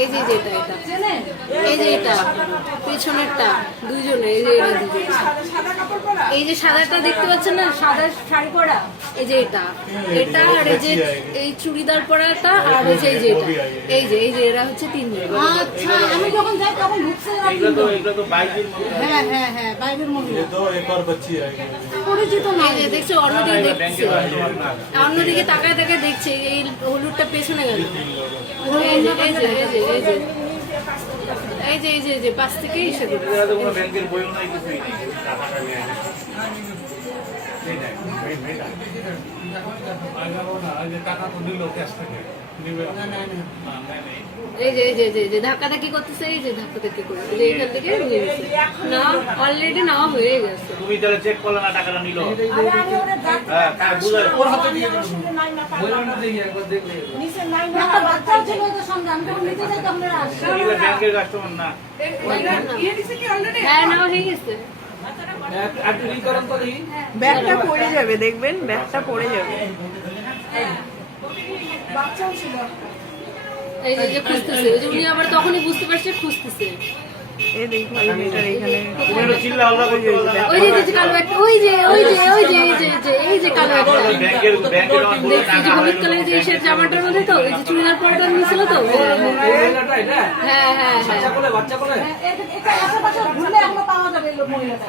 এই যে যেটা এটা, এই যে এটা পেছনেরটা দুইজনে, এই যে এটা দুজনে, এই যে সাদাটা দেখতে পাচ্ছেন না, সাদা শাড়ি পরা, এই যে এটা এটা, আর এই যে এই চুড়িদার পরাটা, আর হচ্ছে এই যে এটা, এই যে এরা হচ্ছে তিনজন। আচ্ছা, আমি যখন যাই তখন ঢুকছে হ্যাঁ হ্যাঁ হ্যাঁ বাইরের মহিলা পরিচিত না, এই যে দেখছো, অন্যদিকে দেখছে, অন্যদিকে তাকায় তাকায় দেখছে, এই হলুদটা পেছনে গেল, এই যে এই যে এই যে এই যে এই যে এই যে এই যে পাশ থেকে এসে ব্যাংকের বইও নাই, কিছুই নেই। এই যে এই যে এই যে ধাক্কা ধাক্কি করতেছে, এই যে ধাক্কা ধাক্কি করে, এই যে এখান থেকে নিয়ে গেছে না, অলরেডি নেওয়া হয়ে গেছে। তুমি তাহলে চেক করলে না টাকাটা নিল? আরে আমি ওরে ডাক হ্যাঁ, তাই বুঝাই। ওর হাতে দিয়ে নাই না নিচে নাই না, একটা বাচ্চাও ছিল ওদের সঙ্গে, আমি যখন নিতে যাই তখন এরা আসছে। এগুলো ব্যাংকের কাস্টমার না। হ্যাঁ নেওয়া হয়ে গেছে। ব্যাগটা পড়ে যাবে, দেখবেন ব্যাগটা পড়ে যাবে। বাচ্চাও ছিল। এই যে যে খুঁজতেছে, ওই যে উনি আবার তখনই বুঝতে পারছে খুঁজতেছে, এই দেখুন এই মেয়েটার এইখানে তুমি একটু চিল্লা আল্লাহ করতে পারো না। ওই যে কালো একটা, ওই যে ওই যে ওই যে এই যে এই যে কালো একটা ব্যাংকের আমার বলে দেখছি, যে হলুদ কালারের যে সে জামাটার মধ্যে, তো এই যে চুড়িদার পরাটা নিয়েছিল তো, হ্যাঁ হ্যাঁ হ্যাঁ এটা আশেপাশে ঘুরলে এখনো পাওয়া যাবে এই মহিলাটা।